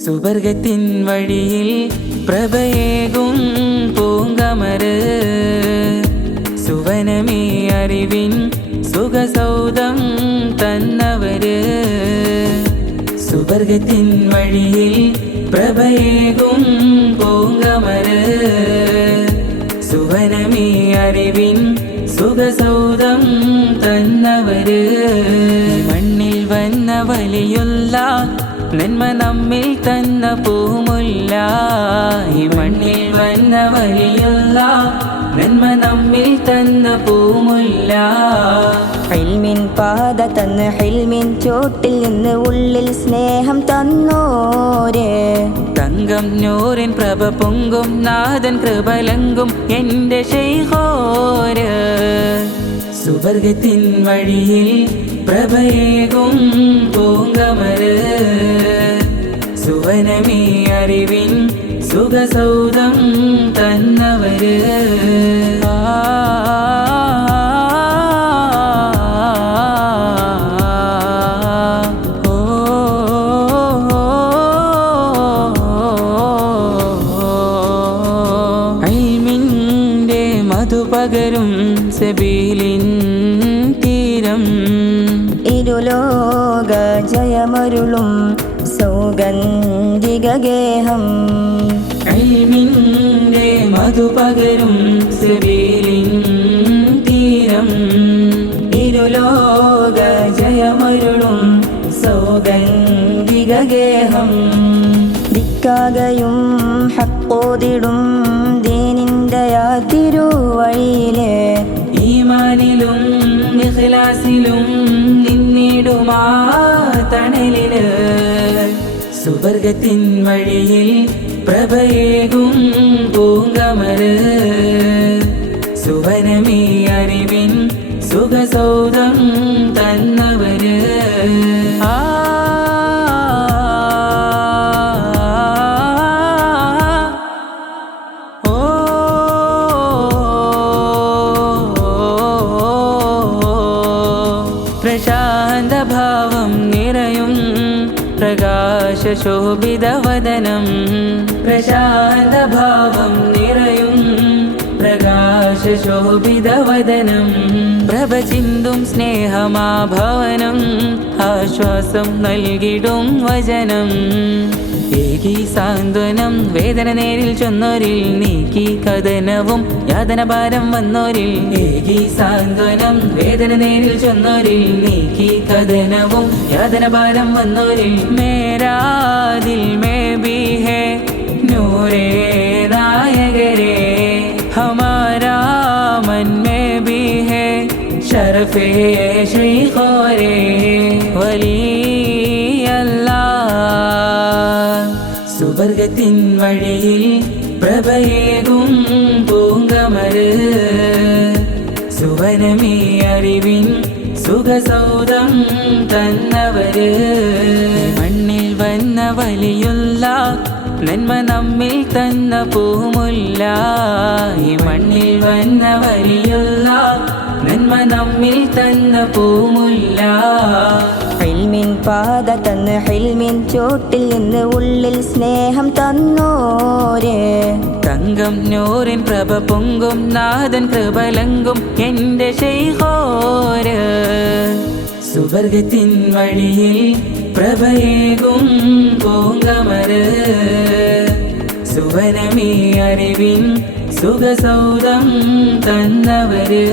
സുവർഗത്തിൻ വഴിയിൽ പ്രഭയേകും പൂങ്കമര് സുവനമേ അറിവിൻ സുഖസൗധം തന്നവര് സുവർഗത്തിൻ വഴിയിൽ പ്രഭയേകും പൂങ്കമര് സുവനമേ അറിവിൻ സുഖസൗധം തന്നവര് മണ്ണിൽ വന്ന വലിയുള്ള നന്മ നമ്മിൽ തന്ന പൂമുല്ല ഈ മണ്ണിൽ വന്ന വലിയുള്ള നന്മ നമ്മിൽ തന്ന പൂമുല്ല ഇൽമിൻ പാത തന്ന് ഹിൽമിൻ ചോട്ടിൽ നിന്ന് ഉള്ളിൽ സ്നേഹം തന്നോര് തങ്കം നൂറിൻ പ്രഭ പൊങ്കും നാഥൻ കൃപലങ്കും എൻ്റെ ശൈഖോര് സുവർഗത്തിൻ വഴിയിൽ പ്രഭയേകും പൂങ്കമര് സുവനമേ അറിവിൻ സുഖസൗധം തന്നവര് ഇൽമിൻ്റെ മധുപകരും സബീലിൻ തീരം ഇരുലോക ജയമരുളും സൗഗന്ധികഗേഹം ഇൽമിൻ്റെ മധുപകരും സബീലിൻ തീരം ഇരുലോക ജയമരുളും സൗഗന്ധികഗേഹം ദിക്കാകയും ഹക്കോതിടും ദീനിൻ്റെ തിരുവഴിയിലെ ഈമാനിലും ഇഖ്ലാസിലും നിന്നിടുമാ തണലില് സുവർഗത്തിൻ വഴിയിൽ പ്രഭയേകും പൂങ്കമര് സുവനമേ അറിവിൻ സുഖസൗധം തന്നവര് പ്രശാന്തഭാവം നിറയും പ്രകാശശോഭിതവദനം പ്രശാന്തഭാവം നിറയും പ്രകാശശോഭിതവദനം പ്രഭചിന്തും സ്നേഹമാ ഭവനം ആശ്വാസം നൽകിടും വചനം ഏകി സാന്ത്വനം വേദന നേരിൽ ചൊന്നോരിൽ നീക്കി കഥനവും യാതനഭാരം വന്നോരിൽ ഏകി സാന്ത്വനം വേദന നേരിൽ ചൊന്നോരിൽ നീക്കി കഥനവും യാതനഭാരം വന്നോരിൽ മേരാ ദിൽ may be hey നൂരേ നായകരേ ഹമാരാ Mann may be ഹേ ശരഫേ ശൈഖോരേ വലി സുവർഗത്തിൻ വഴിയിൽ പ്രഭയേകും പൂങ്കമര് സുവനമേ അറിവിൻ സുഖസൗധം തന്നവര് മണ്ണിൽ വന്ന വലിയുള്ള നന്മ നമ്മിൽ തന്ന പൂമുല്ല ഈ മണ്ണിൽ വന്ന വലിയുള്ള നന്മ നമ്മിൽ തന്ന പൂമുല്ല ഇൽമിൻ പാത തന്ന് ഹിൽമിൻ ചോട്ടിൽ നിന്ന് ഉള്ളിൽ സ്നേഹം തന്നോര് തങ്കം നൂറിൻ പ്രഭ പൊങ്കും നാഥൻ കൃപലങ്കും എൻ്റെ ശൈഖോര് സുവർഗത്തിൻ വഴിയിൽ പ്രഭയേകും പൂങ്കമര് സുവനമേ അറിവിൻ സുഖസൗധം തന്നവര്